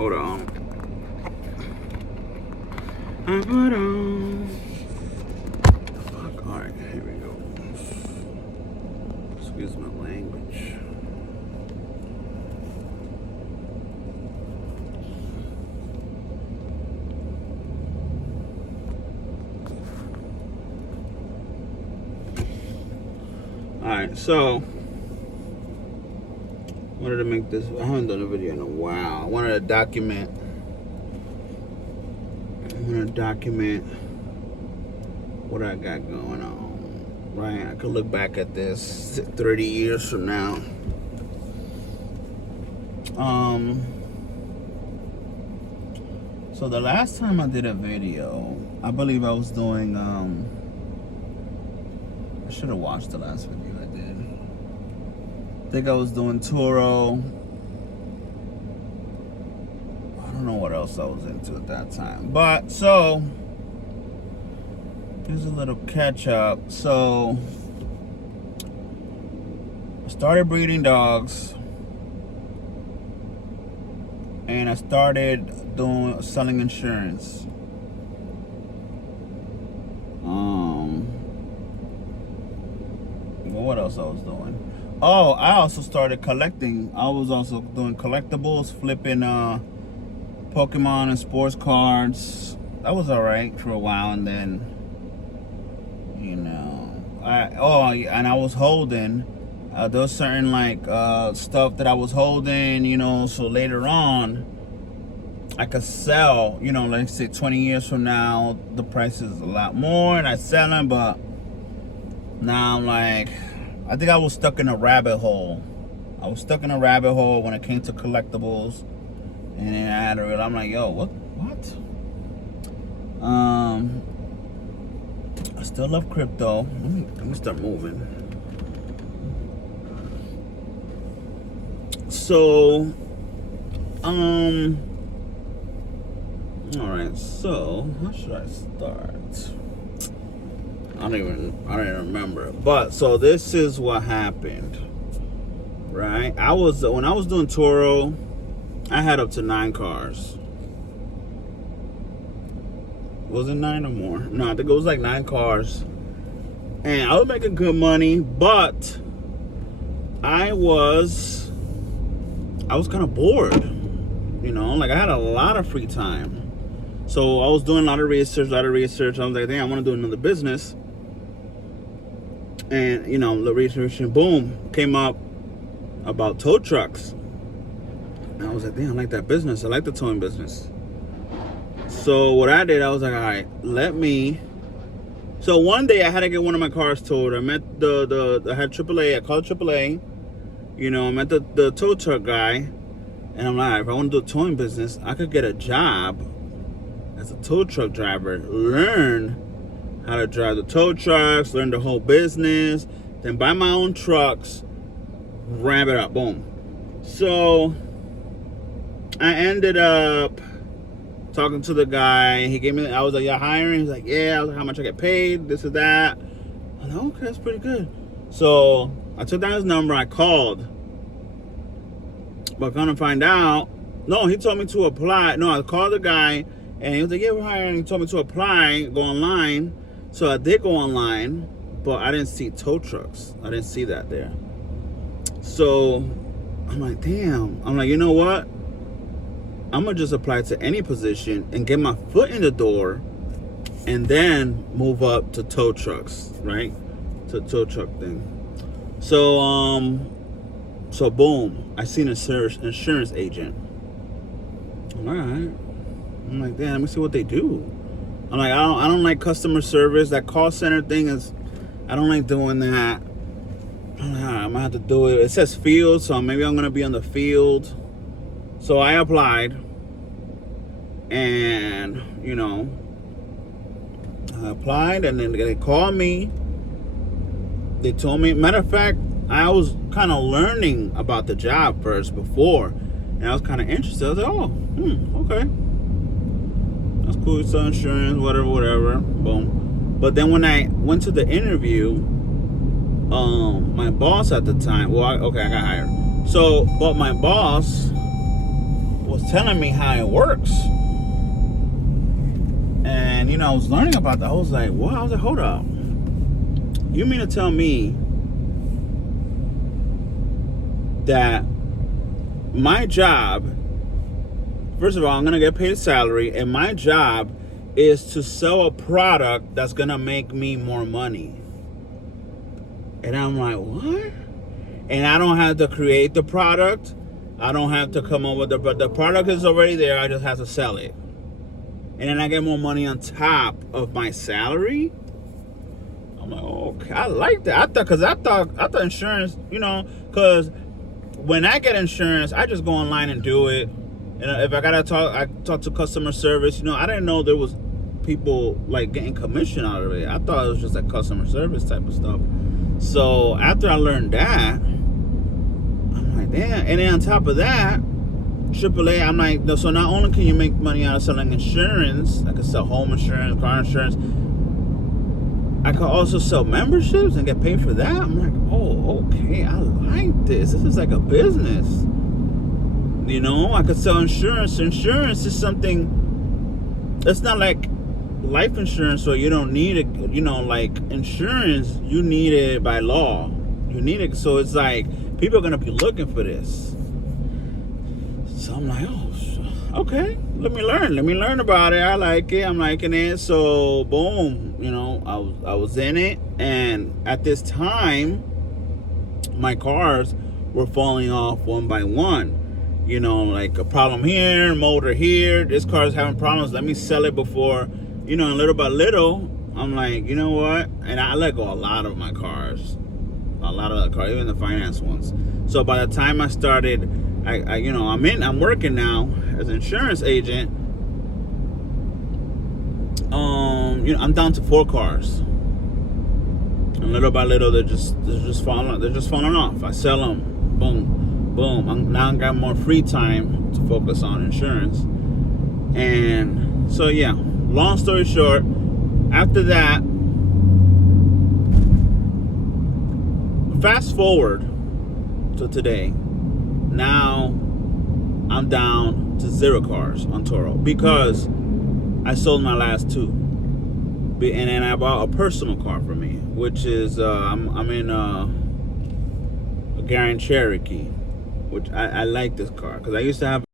Hold on. Hold on. Fuck. All right, here we go. Excuse my language. Alright, so wanted to make this. I haven't done a video in a while. I wanted to document what I got going on. Right? I could look back at this 30 years from now. So the last time I did a video, I believe I was doing I should have watched the last video I did. I think I was doing Turo. I don't know what else I was into at that time. But, so, here's a little catch up. So, I started breeding dogs. And I started selling insurance. What else I was doing? Oh, I also started collecting. I was also doing collectibles, flipping Pokemon and sports cards. That was alright for a while, and then and I was holding. There was certain stuff that I was holding, so later on I could sell, like say 20 years from now, the price is a lot more and I sell them, but now I'm like, I think I was stuck in a rabbit hole. I was stuck in a rabbit hole when it came to collectibles. And then I had to realize, I'm like, yo, what? I still love crypto. Let me start moving. So, alright, so how should I start? I don't even remember. But so this is what happened, right? when I was doing Turo, I had up to 9 cars. Was it 9 or more? No, I think it was like 9 cars. And I was making good money, but I was kind of bored. I had a lot of free time. So I was doing a lot of research. I was like, damn, I want to do another business. And, the research, and boom, came up about tow trucks. And I was like, damn, I like that business. I like the towing business. So what I did, I was like, all right, so one day I had to get one of my cars towed. I met I had AAA. I called AAA. I met the tow truck guy. And I'm like, if I want to do a towing business, I could get a job as a tow truck driver. Learn how to drive the tow trucks, learn the whole business, then buy my own trucks, ramp it up, boom. So I ended up talking to the guy. He gave me, I was like, yeah, hiring? He's like, yeah. I was like, how much I get paid, this or that. I was like, okay, that's pretty good. So I took down his number, I called. But kind of find out, no, he told me to apply. No, I called the guy, and he was like, yeah, we're hiring. He told me to apply, go online. So I did go online, but I didn't see tow trucks. I didn't see that there. So I'm like, damn. I'm like, you know what? I'm going to just apply to any position and get my foot in the door and then move up to tow trucks, right? To tow truck thing. So boom, I seen an insurance agent. All right. I'm like, damn, let me see what they do. I'm like, I don't like customer service. That call center thing I don't like doing that. I'm gonna have to do it. It says field, so maybe I'm gonna be on the field. So I applied, and I applied, and then they called me. They told me, matter of fact, I was kind of learning about the job first before, and I was kind of interested. I was like, oh, okay. That's cool, it's insurance, whatever, boom. But then when I went to the interview, my boss at the time, I got hired. So, but my boss was was telling me how it works. And, I was learning about that. I was like, what? I was like, hold up. You mean to tell me that my job, first of all, I'm going to get paid salary, and my job is to sell a product that's going to make me more money? And I'm like, what? And I don't have to create the product. I don't have to come up with but the product is already there. I just have to sell it. And then I get more money on top of my salary. I'm like, okay, I like that. I thought insurance, because when I get insurance, I just go online and do it. And if I gotta I talk to customer service. I didn't know there was people like getting commission out of it. I thought it was just like customer service type of stuff. So after I learned that, I'm like, damn. And then on top of that, AAA, I'm like, so not only can you make money out of selling insurance, I can sell home insurance, car insurance, I could also sell memberships and get paid for that. I'm like, oh, okay, I like this. This is like a business. I could sell insurance. Insurance is something, it's not like life insurance, so you don't need it. Like insurance, you need it by law. You need it. So it's like, people are going to be looking for this. So I'm like, oh, okay, let me learn about it. I like it. I'm liking it. So boom, I was in it. And at this time, my cars were falling off one by one. Like a problem here, motor here, this car's having problems. Let me sell it before, and little by little, I'm like, you know what? And I let go a lot of my cars. A lot of the cars, even the finance ones. So by the time I started, I'm working now as an insurance agent. I'm down to 4 cars. And little by little, they're just falling off. I sell them, boom. Now I got more free time to focus on insurance. And so yeah, long story short, after that, fast forward to today. Now I'm down to 0 cars on Turo because I sold my last 2, and then I bought a personal car for me, which is I'm in a Grand Cherokee, which I like this car because I used to have